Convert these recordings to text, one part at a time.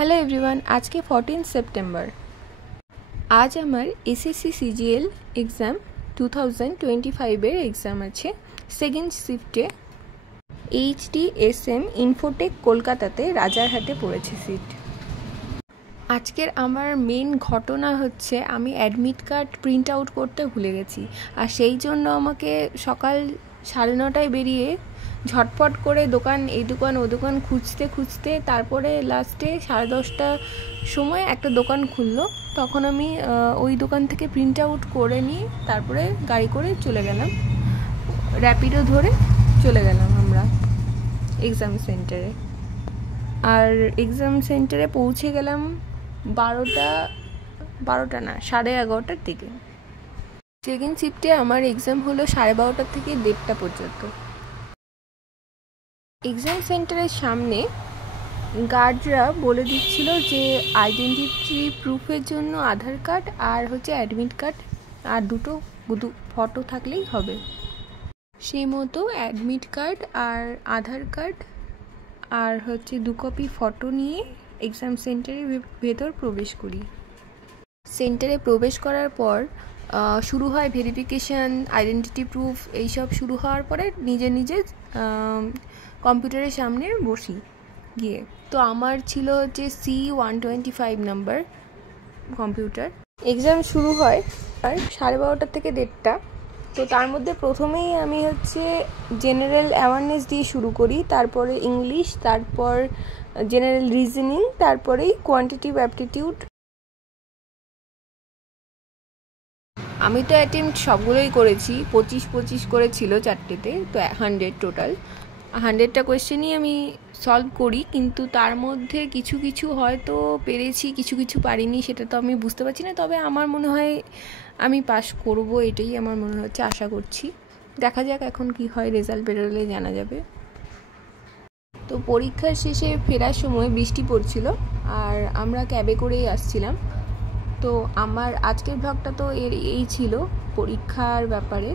Hello everyone, আজকে 14 September. আজ আমার এসএসসি সিজিএল এক্সাম 2025-এর এক্সাম আছে। সেকেন্ড শিফটে HDSM ইনফোটেক কলকাতাতে রাজারহাটে পড়েছে সিট। আজকের আমার মেন ঘটনা হচ্ছে আমি অ্যাডমিট কার্ড প্রিন্ট আউট করতে ভুলে গেছি, আর সেই জন্য আমাকে সকাল 9:30টায় বেরিয়ে ঝটপট করে এই দোকান ও দোকান খুঁজতে তারপরে লাস্টে 10:30টার সময় একটা দোকান খুললো। তখন আমি ওই দোকান থেকে প্রিন্ট আউট করে নিয়ে তারপরে গাড়ি করে চলে গেলাম, র্যাপিডো ধরে চলে গেলাম আমরা এক্সাম সেন্টারে। আর এক্সাম সেন্টারে পৌঁছে গেলাম 12টা না 11:30টার দিকে। সেকেন্ড শিফটে আমার এক্সাম হলো 12:30 থেকে 1:30 পর্যন্ত। এক্সাম সেন্টারের সামনে গার্ডরা বলে দিচ্ছিল যে আইডেন্টিটি প্রুফের জন্য আধার কার্ড আর অ্যাডমিট কার্ড আর দুটো ফটো থাকলেই হবে। সেই মতো অ্যাডমিট কার্ড আর আধার কার্ড আর 2 কপি ফটো নিয়ে এক্সাম সেন্টারের ভেতর প্রবেশ করি। সেন্টারে প্রবেশ করার পর শুরু হয় ভেরিফিকেশান, আইডেন্টিটি প্রুফ, এইসব শুরু হওয়ার পরে নিজে কম্পিউটারের সামনে বসি গিয়ে। তো আমার ছিল C125 নাম্বার কম্পিউটার। এক্সাম শুরু হয় আর 12:30 থেকে 1:30। তো তার মধ্যে প্রথমেই আমি জেনারেল অ্যাওয়ারনেস দিয়ে শুরু করি, তারপরে ইংলিশ, তারপর জেনারেল রিজনিং, তারপরেই কোয়ান্টিটিভ অ্যাপটিটিউড। আমি তো অ্যাটেম্প্ট সবগুলোই করেছি, 25 করে ছিল 4টেতে, তো 100 টোটাল। 100টা কোয়েশ্চেনই আমি সলভ করি, কিন্তু তার মধ্যে কিছু হয়তো পেরেছি, কিছু পারিনি, সেটা তো আমি বুঝতে পারছি না। তবে আমার মনে হয় আমি পাস করব, এটাই আমার মনে হচ্ছে, আশা করছি। দেখা যাক এখন কি হয়, রেজাল্ট বেরোলে জানা যাবে। তো পরীক্ষার শেষে ফেরার সময় বৃষ্টি পড়ছিল আর আমরা ক্যাবে করেই আসছিলাম। তো আমার আজকের ব্লগটা তো এই ছিল পরীক্ষার ব্যাপারে।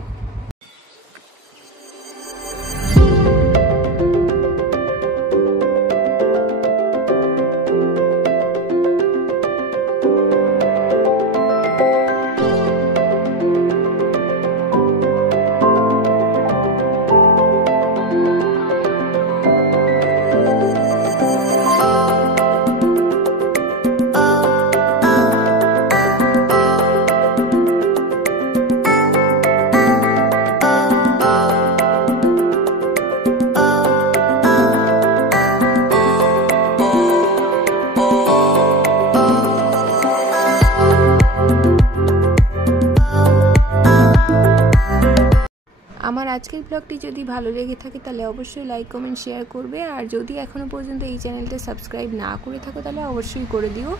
আমার আজকের ব্লগটি যদি ভালো লেগে থাকে তাহলে অবশ্যই লাইক, কমেন্ট, শেয়ার করবে। আর যদি এখনও পর্যন্ত এই চ্যানেলটা সাবস্ক্রাইব না করে থাকো তাহলে অবশ্যই করে দিও।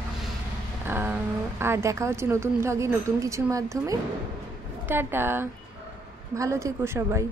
আর দেখা হচ্ছে নতুন ব্লগে নতুন কিছুর মাধ্যমে। টাটা, ভালো থেকো সবাই।